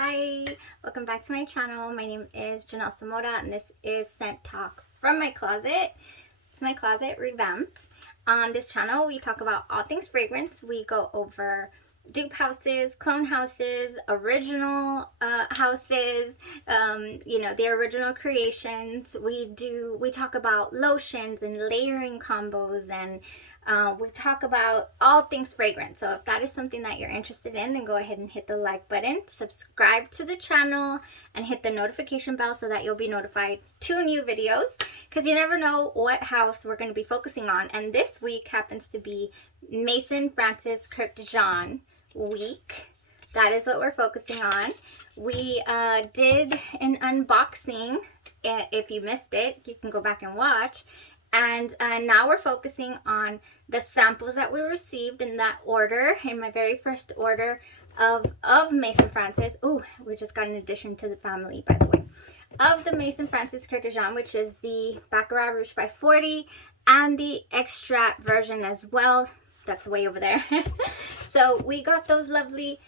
Hi, welcome back to my channel. My name is Janelle and this is Scent Talk from my closet. It's my closet revamped. On this channel, we talk about all things fragrance. We go over dupe houses, clone houses, original houses, the original creations. We talk about lotions and layering combos, and we talk about all things fragrance. So if that is something that you're interested in, then go ahead and hit the like button, subscribe to the channel, and hit the notification bell so that you'll be notified to new videos, because you never know what house we're going to be focusing on. And this week happens to be Maison Francis Kurkdjion week. That is what we're focusing on. We did an unboxing. If you missed it, you can go back and watch. And now we're focusing on the samples that we received in that order, in my very first order of Maison Francis. Oh, we just got an addition to the family, by the way. Of the Maison Francis Kurkdjion, which is the Baccarat Rouge by 40 and the extract version as well. That's way over there. So we got those lovely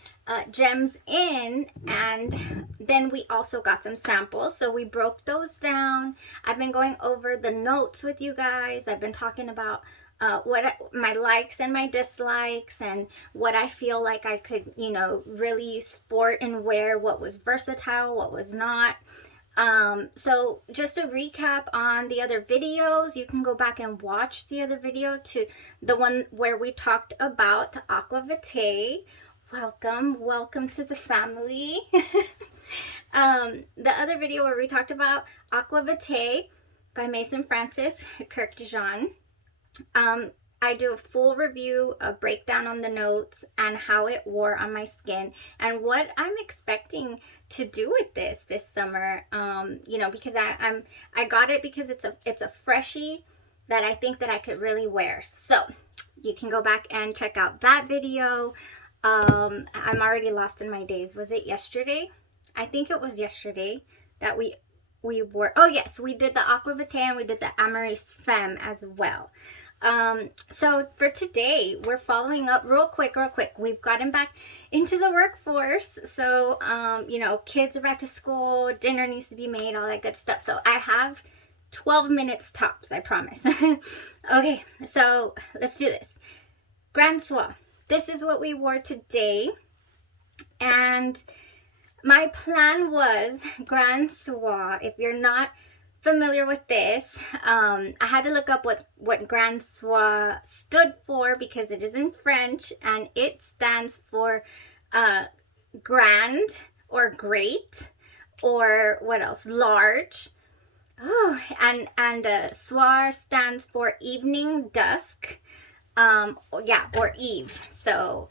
gems in, and then we also got some samples. So we broke those down. I've been going over the notes with you guys. I've been talking about my likes and my dislikes, and what I feel like I could, really sport and wear, what was versatile, what was not. So just a recap on the other videos, you can go back and watch the other video, to the one where we talked about Aqua Vitae. Welcome to the family. The other video where we talked about Aqua Vitae by Maison Francis Kurkdjion. I do a full review, a breakdown on the notes and how it wore on my skin, and what I'm expecting to do with this summer. Because I got it because it's a freshie that I think that I could really wear. So you can go back and check out that video. I'm already lost in my days. Was it yesterday? I think it was yesterday that we wore. Oh yes, we did the Aqua Vitae and we did the Amoureuse Femme as well. So for today, we're following up real quick. We've gotten back into the workforce. So, kids are back to school, dinner needs to be made, all that good stuff. So I have 12 minutes tops, I promise. Okay, so let's do this. Grand Soir. This is what we wore today. And my plan was Grand Soir. If you're not familiar with this, I had to look up what Grand Soir stood for, because it is in French, and it stands for grand or great, or what else, large. Oh, and soir stands for evening, dusk, or eve. So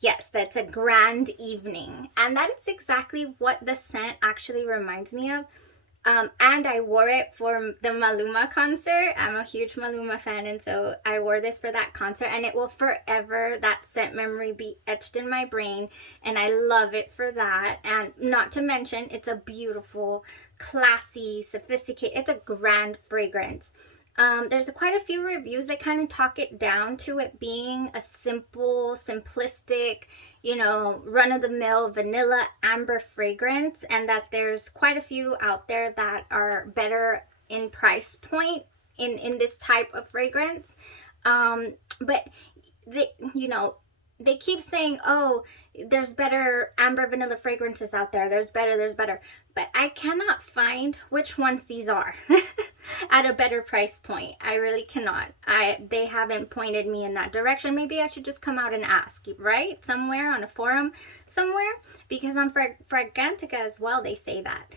yes, that's a grand evening, and that is exactly what the scent actually reminds me of. And I wore it for the Maluma concert. I'm a huge Maluma fan, and so I wore this for that concert, and it will forever, that scent memory, be etched in my brain, and I love it for that. And not to mention, it's a beautiful, classy, sophisticated, it's a grand fragrance. There's quite a few reviews that kind of talk it down to it being a simple, simplistic, run-of-the-mill vanilla amber fragrance, and that there's quite a few out there that are better in price point in this type of fragrance. But they keep saying, oh, there's better amber vanilla fragrances out there. There's better. But I cannot find which ones these are at a better price point. I really cannot. They haven't pointed me in that direction. Maybe I should just come out and ask, right? Somewhere on a forum somewhere. Because on Fragrantica as well, they say that.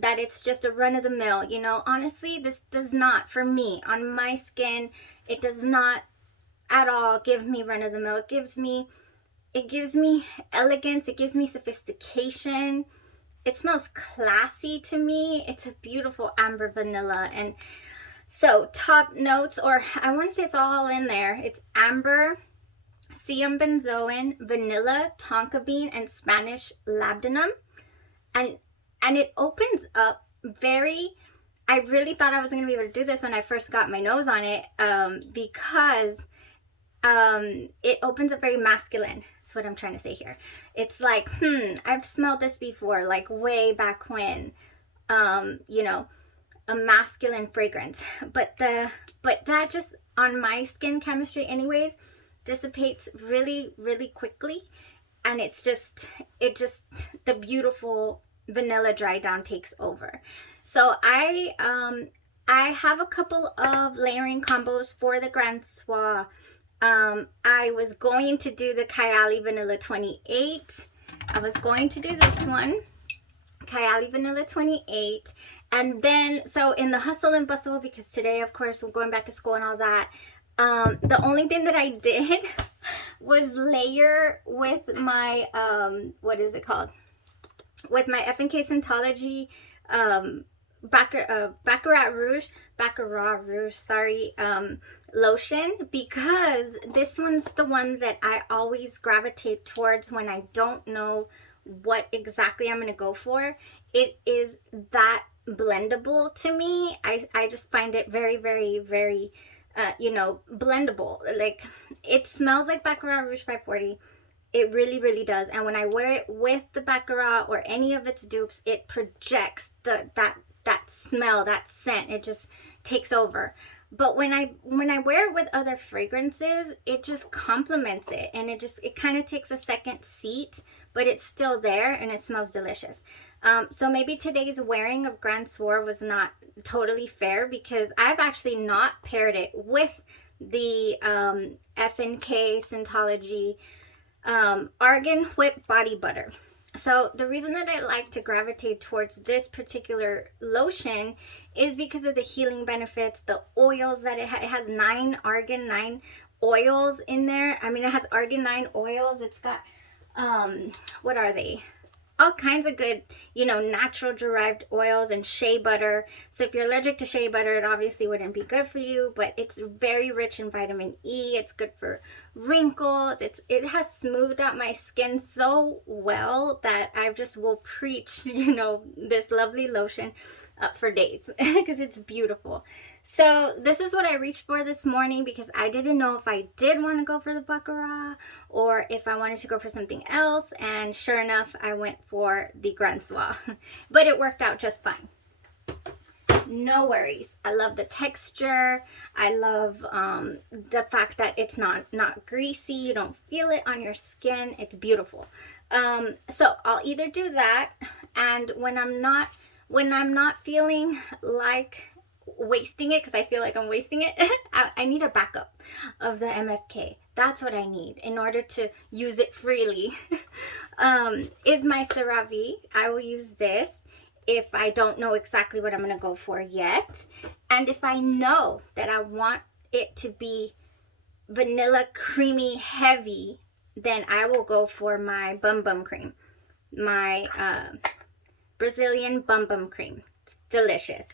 That it's just a run-of-the-mill. Honestly, this does not, for me, on my skin, it does not at all give me run-of-the-mill. It gives me elegance. It gives me sophistication. It smells classy to me. It's a beautiful amber vanilla. And so top notes, or I want to say it's all in there. It's amber, Siam benzoin, vanilla, tonka bean, and Spanish labdanum. And it opens up very, I really thought I wasn't going to be able to do this when I first got my nose on it, because it opens up very masculine. That's what I'm trying to say here. It's like, I've smelled this before, like way back when, you know, a masculine fragrance. But that just on my skin chemistry anyways dissipates really, really quickly. And it just, the beautiful vanilla dry down takes over. So I have a couple of layering combos for the Grand Soir. I was going to do the Kylie Vanilla 28. I was going to do this one, Kylie Vanilla 28. And then, so in the hustle and bustle, because today, of course, we're going back to school and all that, the only thing that I did was layer with my, what is it called? With my F&K Scentology, Baccarat Rouge, sorry, lotion, because this one's the one that I always gravitate towards when I don't know what exactly I'm going to go for. It is that blendable to me. I just find it very, very, very, you know, blendable. Like, it smells like Baccarat Rouge 540. It really, really does. And when I wear it with the Baccarat or any of its dupes, it projects that smell, that scent. It just takes over. But when I wear it with other fragrances, it just complements it, and it kind of takes a second seat, but it's still there and it smells delicious. So maybe today's wearing of Grand Soir was not totally fair, because I've actually not paired it with the F&K Scentology Argan Whip Body Butter. So the reason that I like to gravitate towards this particular lotion is because of the healing benefits, the oils that it has 9 argan 9 oils in there. I mean, it has argan 9 oils. It's got, what are they? All kinds of good, you know, natural derived oils and shea butter. So if you're allergic to shea butter, it obviously wouldn't be good for you, but it's very rich in vitamin E. It's good for wrinkles. It has smoothed out my skin so well that I just will preach, you know, this lovely lotion for days because it's beautiful. So this is what I reached for this morning, because I didn't know if I did want to go for the Baccarat or if I wanted to go for something else. And sure enough, I went for the Grand Soir, but it worked out just fine. No worries. I love the texture. I love the fact that it's not greasy. You don't feel it on your skin. It's beautiful. So I'll either do that, and when I'm not feeling like wasting it, because I feel like I'm wasting it, I need a backup of the MFK. That's what I need in order to use it freely. Is my CeraVe. I will use this if I don't know exactly what I'm going to go for yet. And if I know that I want it to be vanilla creamy heavy, then I will go for my Bum Bum cream. My Brazilian Bum Bum cream. It's delicious.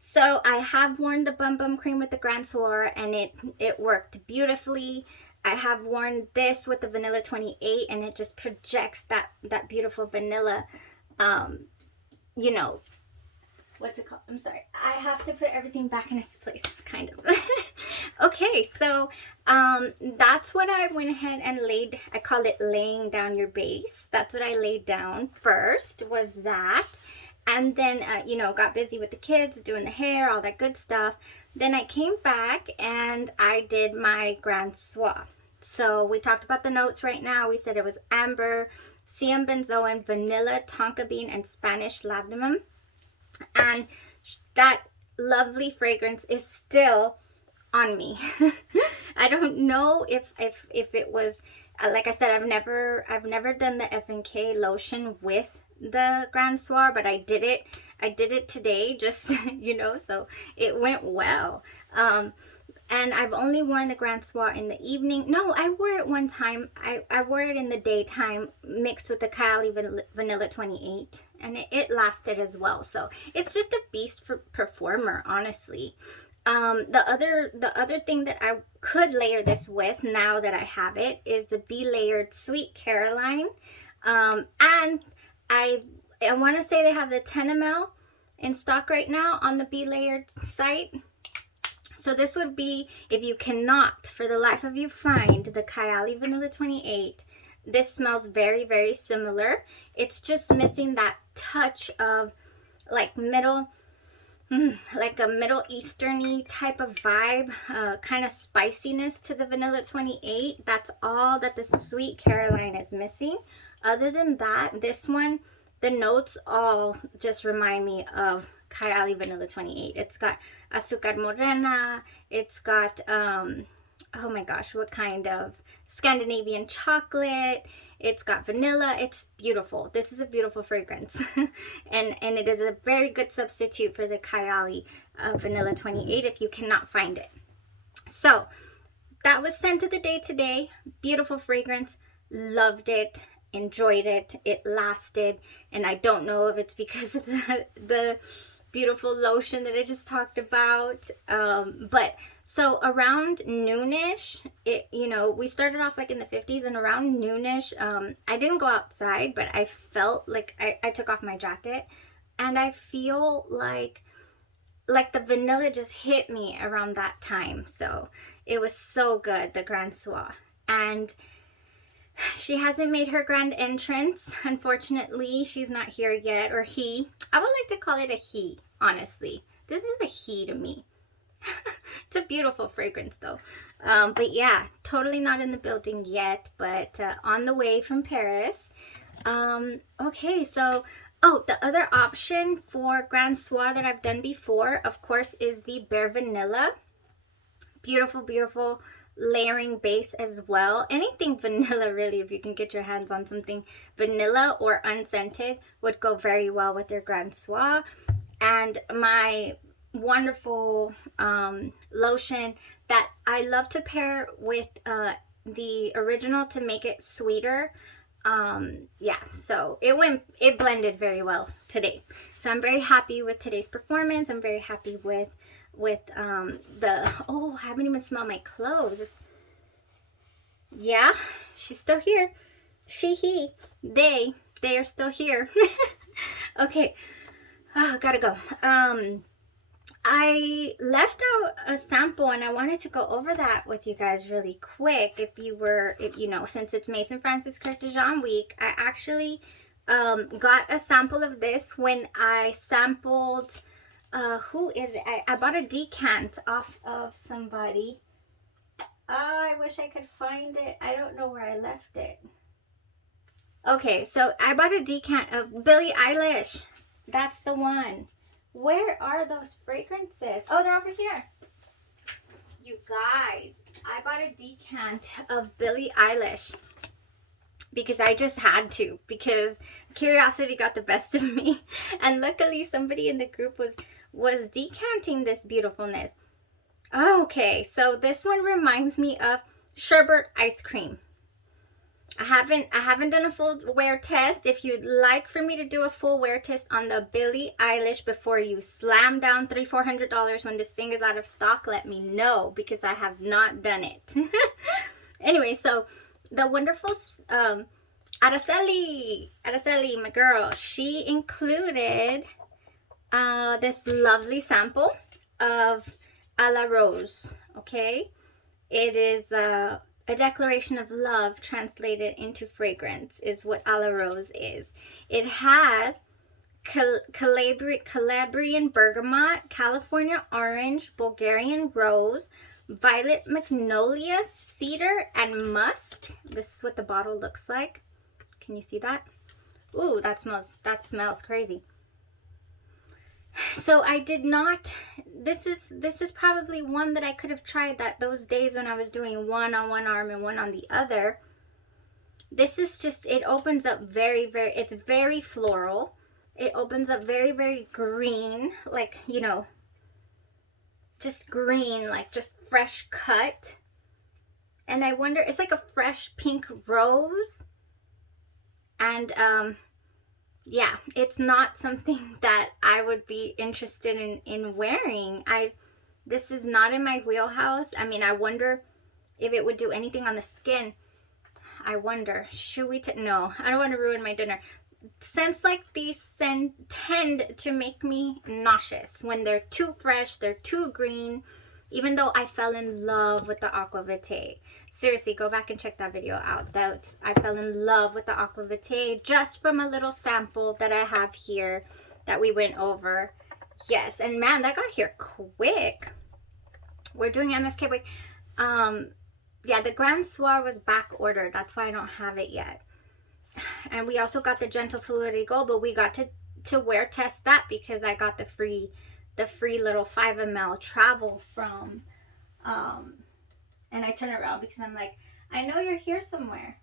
So I have worn the Bum Bum cream with the Grand Soir, and it worked beautifully. I have worn this with the Vanilla 28, and it just projects that beautiful vanilla, you know, what's it called? I'm sorry. I have to put everything back in its place, kind of. Okay, so that's what I went ahead and laid. I call it laying down your base. That's what I laid down first, was that. And then, you know, got busy with the kids, doing the hair, all that good stuff. Then I came back and I did my Grand Soir. So we talked about the notes right now. We said it was amber, siam benzoin, vanilla, tonka bean, and Spanish labdanum. And that lovely fragrance is still on me. I don't know if it was, like I said, I've never done the F&K lotion with the Grand Soir, but I did it today, just, you know, so it went well. And I've only worn the Grand Soir in the evening. No, I wore it one time. I wore it in the daytime other with the Kylie Vanilla 28, and it lasted as well. So it's just a beast for performer, honestly. The other thing that I could layer this with, now that I have it, is the Be Layered Sweet Caroline. And I want to say they have the 10 ml in stock right now on the Be Layered site. So this would be, if you cannot for the life of you find the Kylie Vanilla 28, this smells very, very similar. It's just missing that touch of like like a Middle Eastern-y type of vibe, kind of spiciness to the Vanilla 28. That's all that the Sweet Caroline is missing. Other than that, this one, the notes all just remind me of Kylie Vanilla 28. It's got azúcar morena. It's got, oh my gosh, what kind of Scandinavian chocolate. It's got vanilla. It's beautiful. This is a beautiful fragrance. and it is a very good substitute for the Kylie Vanilla 28 if you cannot find it. So that was scent of the day today. Beautiful fragrance. Loved it. Enjoyed it. It lasted. And I don't know if it's because of the beautiful lotion that I just talked about, but so around noonish, we started off like in the 50s, and around noonish, I didn't go outside, but I felt like I took off my jacket, and I feel like the vanilla just hit me around that time. So it was so good, the Grand Soir. And she hasn't made her grand entrance. Unfortunately, she's not here yet, or he. I would like to call it a he, honestly. This is a he to me. It's a beautiful fragrance though. But yeah, totally not in the building yet, but on the way from Paris. Okay, so, the other option for Grand Soir that I've done before, of course, is the Bare Vanilla. Beautiful, beautiful layering base as well. Anything vanilla, really, if you can get your hands on something vanilla or unscented, would go very well with your Grand Soir. And my wonderful lotion that I love to pair with the original to make it sweeter. Yeah, so it blended very well today. So I'm very happy with today's performance. I'm very happy with I haven't even smelled my clothes. Yeah, she's still here. He, they are still here. Okay, gotta go. I left out a sample, and I wanted to go over that with you guys really quick. Since it's Maison Francis Kurkdjion week, I actually got a sample of this when I sampled. Who is it? I bought a decant off of somebody. I wish I could find it. I don't know where I left it. Okay, so I bought a decant of Billie Eilish. That's the one. Where are those fragrances? Oh, they're over here. You guys, I bought a decant of Billie Eilish because I just had to, because curiosity got the best of me. And luckily somebody in the group was decanting this beautifulness. Okay, so this one reminds me of sherbet ice cream. I haven't done a full wear test. If you'd like for me to do a full wear test on the Billie Eilish before you slam down $300-400 when this thing is out of stock, let me know, because I have not done it. Anyway, so the wonderful Araceli, my girl, she included this lovely sample of A La Rose. Okay, it is a declaration of love translated into fragrance is what A La Rose is. It has Calabrian bergamot, California orange, Bulgarian rose, violet magnolia, cedar, and musk. This is what the bottle looks like. Can you see that? Ooh, that smells crazy. So I did not, this is probably one that I could have tried those days when I was doing one on one arm and one on the other. This is just, it opens up very, very, it's very floral. It opens up very, very green, like, just green, like just fresh cut. And I wonder, it's like a fresh pink rose. And yeah, it's not something that I would be interested in wearing. This is not in my wheelhouse. I mean, I wonder if it would do anything on the skin. I wonder, should we no, I don't want to ruin my dinner. Scents like these tend to make me nauseous when they're too fresh, they're too green. even though I fell in love with the Aqua Vitae. Seriously, go back and check that video out. I fell in love with the Aqua Vitae just from a little sample that I have here that we went over. Yes, and man, that got here quick. We're doing MFK week. Yeah, the Grand Soir was back ordered. That's why I don't have it yet. And we also got the Gentle Fluidity Gold, but we got to wear test that because I got the free little 5 ml travel from and I turn around because I'm like, I know you're here somewhere.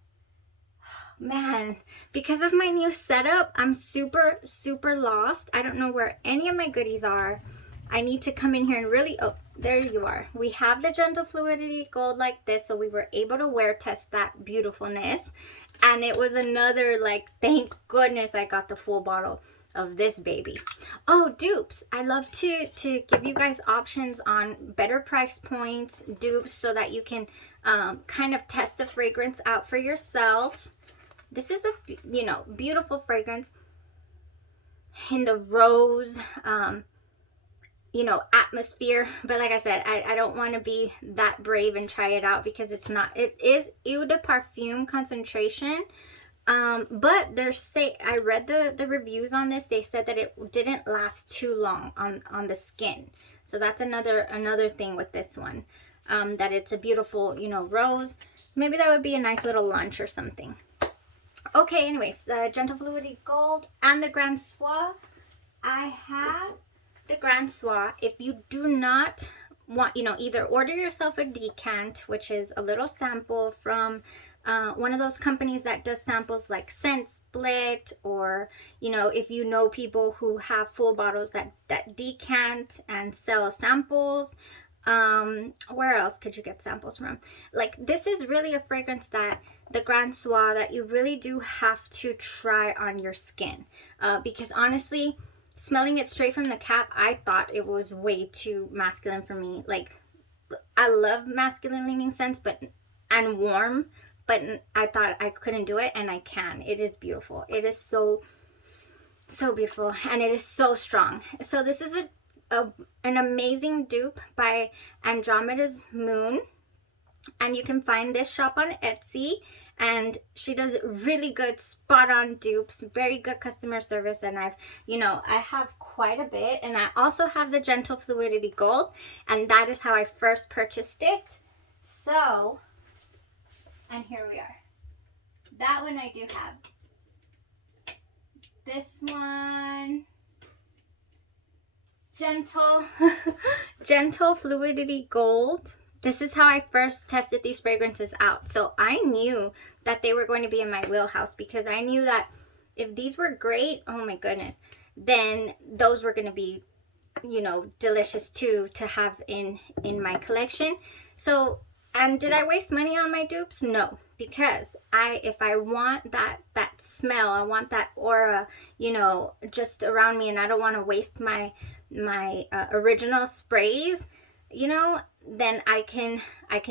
Man, because of my new setup, I'm super lost. I don't know where any of my goodies are. I need to come in here and really, oh, there you are. We have the Gentle Fluidity Gold like this, so we were able to wear test that beautifulness. And it was another, like, thank goodness I got the full bottle of this baby. Oh, dupes. I love to give you guys options on better price points, dupes, so that you can kind of test the fragrance out for yourself. This is a, you know, beautiful fragrance in the rose, you know, atmosphere. But like I said, I don't want to be that brave and try it out because it's not. It is eau de parfum concentration. But I read the reviews on this. They said that it didn't last too long on the skin. So that's another thing with this one. That it's a beautiful, you know, rose. Maybe that would be a nice little lunch or something. Okay, anyways, the Gentle Fluidity Gold and the Grand Soir. I have the Grand Soir. If you do not want, you know, either order yourself a decant, which is a little sample from one of those companies that does samples like Scent Split, or, you know, if you know people who have full bottles that decant and sell samples. Where else could you get samples from? Like, this is really a fragrance that the Grand Soir that you really do have to try on your skin, because honestly, smelling it straight from the cap, I thought it was way too masculine for me. Like, I love masculine leaning scents, and warm, but I thought I couldn't do it, and I can. It is beautiful. It is so beautiful, and it is so strong. So this is an amazing dupe by Andromeda's Moon, and you can find this shop on Etsy, and she does really good spot on dupes, very good customer service. And I have quite a bit, and I also have the Gentle Fluidity Gold, and that is how I first purchased it. So, and here we are. That one I do have. This one, Gentle Fluidity Gold. This is how I first tested these fragrances out. So I knew that they were going to be in my wheelhouse, because I knew that if these were great, oh my goodness, then those were going to be, you know, delicious too to have in my collection. So, and did I waste money on my dupes? No, because if I want that smell, I want that aura, you know, just around me, and I don't want to waste my original sprays, you know, then I can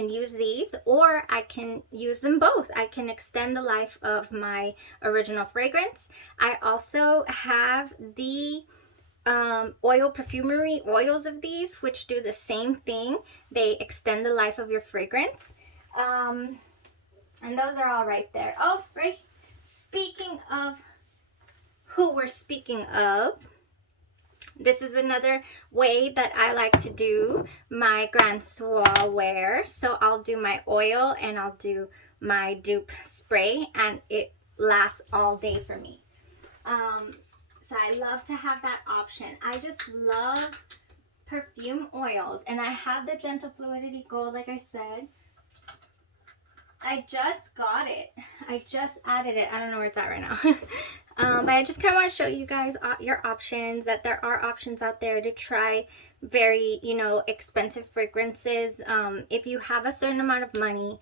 use these, or I can use them both. I can extend the life of my original fragrance. I also have the oil perfumery oils of these, which do the same thing. They extend the life of your fragrance. And those are all right there. Oh, right. Speaking of who we're speaking of, this is another way that I like to do my Grand Soir wear. So I'll do my oil and I'll do my dupe spray, and it lasts all day for me. So I love to have that option. I just love perfume oils, and I have the Gentle Fluidity Gold, like I said. I just got it. I just added it. I don't know where it's at right now. But I just kind of want to show you guys your options, that there are options out there to try very, you know, expensive fragrances. If you have a certain amount of money,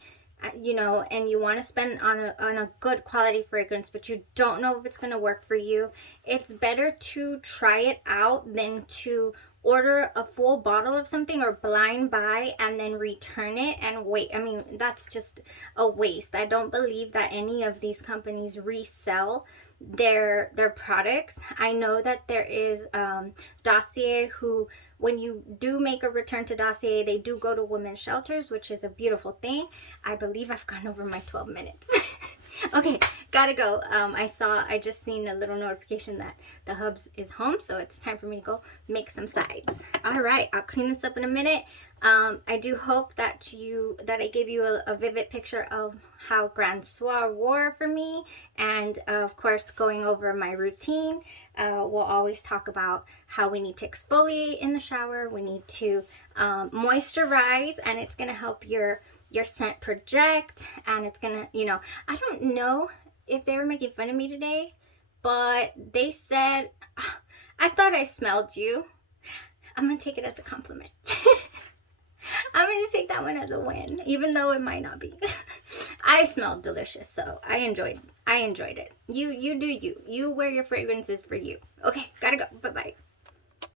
you know, and you want to spend on a good quality fragrance, but you don't know if it's going to work for you, it's better to try it out than to order a full bottle of something or blind buy and then return it and wait. I mean, that's just a waste. I don't believe that any of these companies resell their products. I know that there is Dossier, who, when you do make a return to Dossier, they do go to women's shelters, which is a beautiful thing. I believe I've gone over my 12 minutes. Okay, gotta go. I just seen a little notification that the hubs is home, so it's time for me to go make some sides. All right, I'll clean this up in a minute. I do hope that I gave you a vivid picture of how Grand Soir wore for me, and of course going over my routine. We'll always talk about how we need to exfoliate in the shower. We need to moisturize, and it's gonna help your scent project, and it's gonna, I don't know if they were making fun of me today, but they said, I thought I smelled you. I'm gonna take it as a compliment. I'm gonna take that one as a win, even though it might not be. I smelled delicious, so I enjoyed it. You do you. You wear your fragrances for you. Okay, gotta go. Bye-bye.